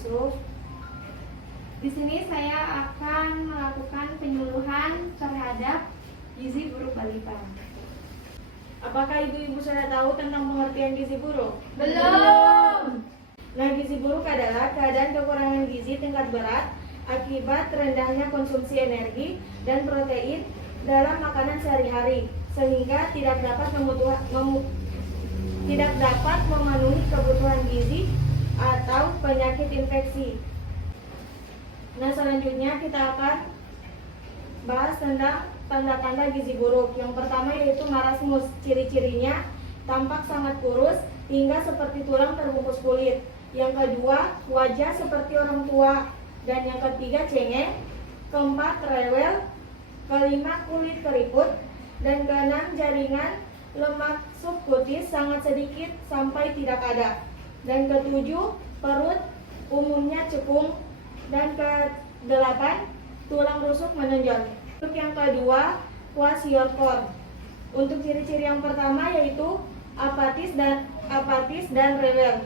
Yusuf. Di sini saya akan melakukan penyuluhan terhadap gizi buruk balita. Apakah ibu-ibu sudah tahu tentang pengertian gizi buruk? Belum. Nah, gizi buruk adalah keadaan kekurangan gizi tingkat berat akibat rendahnya konsumsi energi dan protein dalam makanan sehari-hari, sehingga tidak dapat memenuhi kebutuhan gizi atau penyakit infeksi. Nah, selanjutnya kita akan bahas tentang tanda-tanda gizi buruk. Yang pertama yaitu marasmus. Ciri-cirinya tampak sangat kurus hingga seperti tulang terbungkus kulit. Yang kedua, wajah seperti orang tua. Dan yang ketiga, cengeng. Keempat, rewel. Kelima, kulit keriput. Dan keenam, jaringan lemak subkutis sangat sedikit sampai tidak ada. Dan ketujuh, perut umumnya cekung. Dan ke-8, tulang rusuk menonjol. Untuk yang kedua, kwashiorkor. Untuk ciri-ciri yang pertama yaitu apatis dan rewel.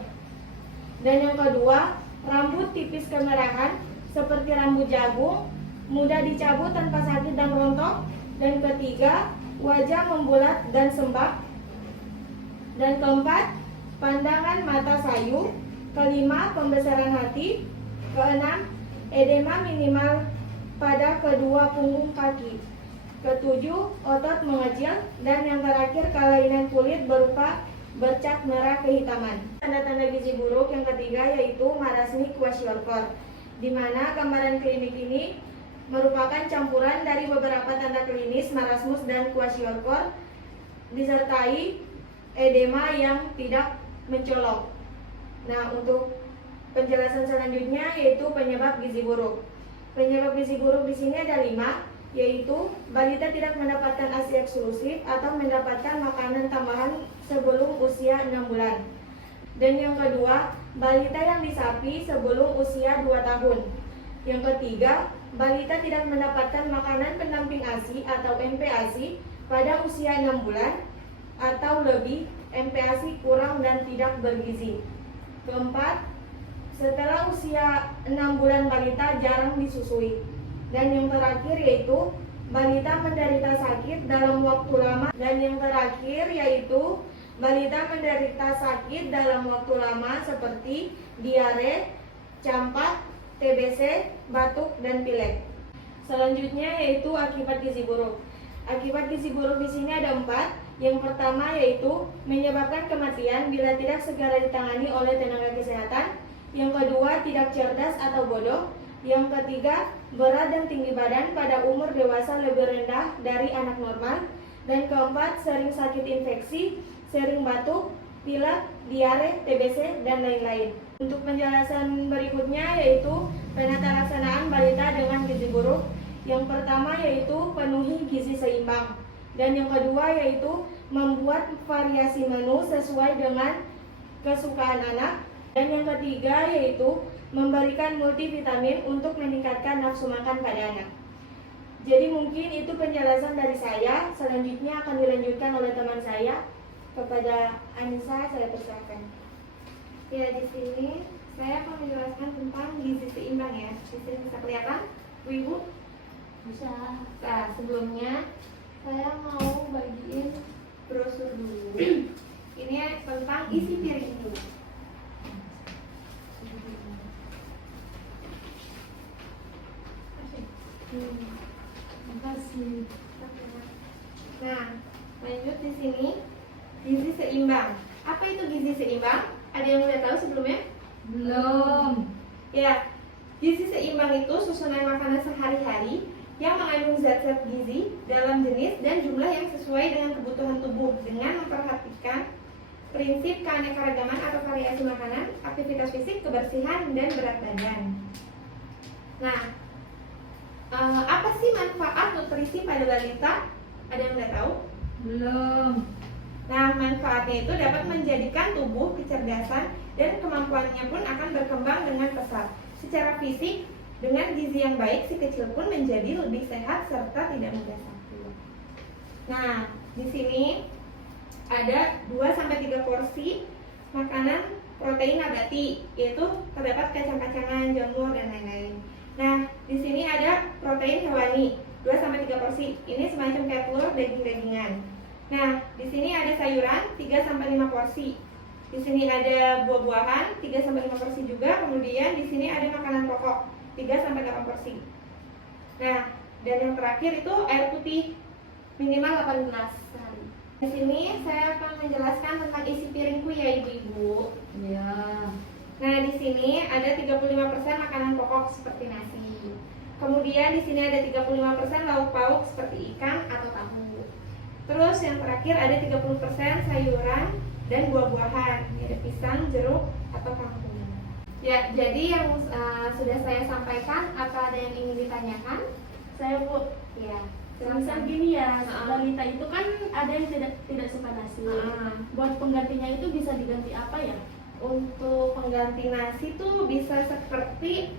Dan yang kedua, rambut tipis kemerahan seperti rambut jagung, mudah dicabut tanpa sakit dan rontok. Dan ketiga, wajah membulat dan sembab. Dan keempat, pandangan mata sayu. Kelima, pembesaran hati. Keenam, edema minimal pada kedua punggung kaki. Ketujuh, otot mengecil. Dan yang terakhir, kelainan kulit berupa bercak merah kehitaman. Tanda-tanda gizi buruk yang ketiga yaitu marasmi kwashiorkor, di mana gambaran klinik ini merupakan campuran dari beberapa tanda klinis marasmus dan kwashiorkor disertai edema yang tidak mencolok. Nah, untuk penjelasan selanjutnya yaitu penyebab gizi buruk. Penyebab gizi buruk di sini ada 5, yaitu balita tidak mendapatkan ASI eksklusif atau mendapatkan makanan tambahan sebelum usia 6 bulan. Dan yang kedua, balita yang disapi sebelum usia 2 tahun. Yang ketiga, balita tidak mendapatkan makanan pendamping ASI atau MPASI pada usia 6 bulan atau lebih, MPASI kurang dan tidak bergizi. Keempat, setelah usia 6 bulan balita jarang disusui. Dan yang terakhir yaitu balita menderita sakit dalam waktu lama. Dan yang terakhir yaitu balita menderita sakit dalam waktu lama seperti diare, campak, TBC, batuk, dan pilek. Selanjutnya yaitu akibat gizi buruk. Akibat gizi buruk di sini ada 4. Yang pertama yaitu menyebabkan kematian bila tidak segera ditangani oleh tenaga kesehatan. Yang kedua, tidak cerdas atau bodoh. Yang ketiga, berat dan tinggi badan pada umur dewasa lebih rendah dari anak normal. Dan keempat, sering sakit infeksi, sering batuk, pilek, diare, TBC, dan lain-lain. Untuk penjelasan berikutnya yaitu penata laksanaan balita dengan gizi buruk. Yang pertama yaitu penuhi gizi seimbang. Dan yang kedua yaitu membuat variasi menu sesuai dengan kesukaan anak. Dan yang ketiga yaitu memberikan multivitamin untuk meningkatkan nafsu makan pada anak. Jadi mungkin itu penjelasan dari saya. Selanjutnya akan dilanjutkan oleh teman saya. Kepada Anissa saya persilakan. Ya, di sini saya akan menjelaskan tentang gizi seimbang ya. Di sini bisa kelihatan, Bu-ibu? Bisa. Nah, sebelumnya saya mau bagiin brosur dulu. Ini tentang isi piring dulu. Makasih. Nah, lanjut di sini gizi seimbang. Apa itu gizi seimbang? Ada yang udah tahu sebelumnya? Belum. Ya, gizi seimbang itu susunan makanan sehari-hari yang mengandung zat-zat gizi dalam jenis dan jumlah yang sesuai dengan kebutuhan tubuh dengan memperhatikan prinsip keanekaragaman atau variasi makanan, aktivitas fisik, kebersihan, dan berat badan. Nah, apa sih manfaat nutrisi pada balita? Ada yang udah tahu? Belum. Nah, manfaatnya itu dapat menjadikan tubuh kecerdasan dan kemampuannya pun akan berkembang dengan pesat. Secara fisik, dengan gizi yang baik, si kecil pun menjadi lebih sehat serta tidak mudah sakit. Nah, di sini ada 2-3 porsi makanan protein nabati, yaitu terdapat kacang-kacangan, jamur, dan lain-lain. Nah, di sini ada protein hewani 2-3 porsi. Ini semacam kayak telur, daging-dagingan. Nah, di sini ada sayuran 3-5 porsi. Di sini ada buah-buahan 3-5 porsi juga. Kemudian di sini ada makanan pokok 3-8 porsi. Nah, dan yang terakhir itu air putih minimal 18 sehari. Di sini saya akan menjelaskan tentang isi piringku ya ibu-ibu. Ya. Nah, di sini ada 35% makanan pokok seperti nasi. Kemudian di sini ada 35% lauk pauk seperti ikan atau tahu. Terus yang terakhir ada 30% sayuran dan buah-buahan. Ini ada pisang, jeruk, atau kangkung. Ya, jadi yang sudah saya sampaikan, apa ada yang ingin ditanyakan? Saya Bu, Ya, misal silakan. gini ya, Heeh. balita itu kan ada yang tidak suka nasi. Buat penggantinya itu bisa diganti apa ya? Untuk pengganti nasi tuh bisa seperti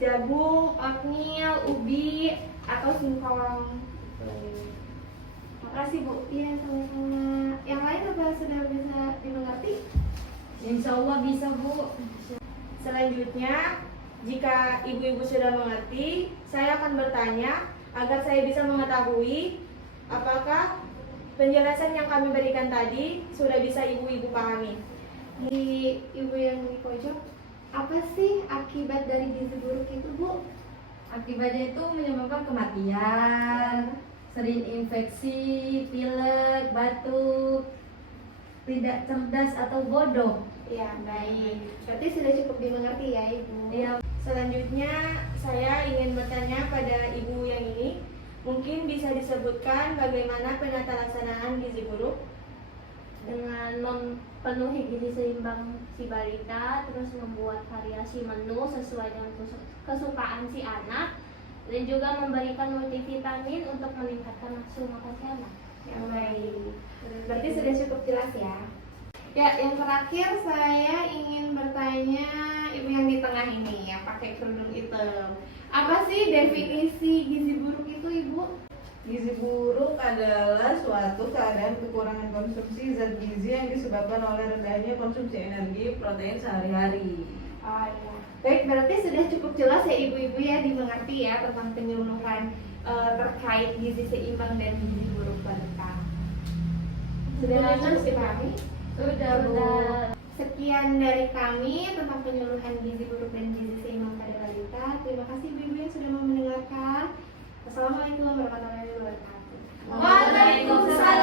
jagung, oatmeal, ubi, atau singkong. Makasih Bu. Iya, sama-sama. Yang lain apa sudah bisa dimengerti? Insya Allah bisa Bu. Selanjutnya, jika ibu-ibu sudah mengerti, saya akan bertanya agar saya bisa mengetahui apakah penjelasan yang kami berikan tadi sudah bisa ibu-ibu pahami. Di ibu yang di pojok, apa sih akibat dari gizi buruk itu, Bu? Akibatnya itu menyebabkan kematian, sering infeksi, pilek, batuk, tidak cerdas atau bodoh. Ya, baik. Berarti sudah cukup dimengerti ya, Ibu. Iya. Selanjutnya, saya ingin bertanya pada ibu yang ini, mungkin bisa disebutkan bagaimana penata laksanaan gizi buruk? Dengan memenuhi gizi seimbang si balita, terus membuat variasi menu sesuai dengan kesukaan si anak, dan juga memberikan multivitamin untuk meningkatkan nafsu makan si anak. Yang baik. Berarti sudah cukup jelas ya. Ya, yang terakhir saya ingin bertanya ibu yang di tengah ini yang pakai kerudung hitam. Apa sih definisi gizi buruk itu, Ibu? Gizi buruk adalah suatu keadaan kekurangan konsumsi zat gizi yang disebabkan oleh rendahnya konsumsi energi protein sehari-hari. Oh iya. Baik, berarti sudah cukup jelas ya ibu-ibu ya dimengerti ya tentang penyuluhan terkait gizi seimbang dan gizi buruk balita. Sudah cukup dipahami? Sudah Bu. Sekian dari kami tentang penyuluhan gizi buruk dan gizi seimbang pada balita. Terima kasih ibu-ibu yang sudah mau mendengarkan. Assalamualaikum warahmatullahi wabarakatuh. Waalaikumsalam.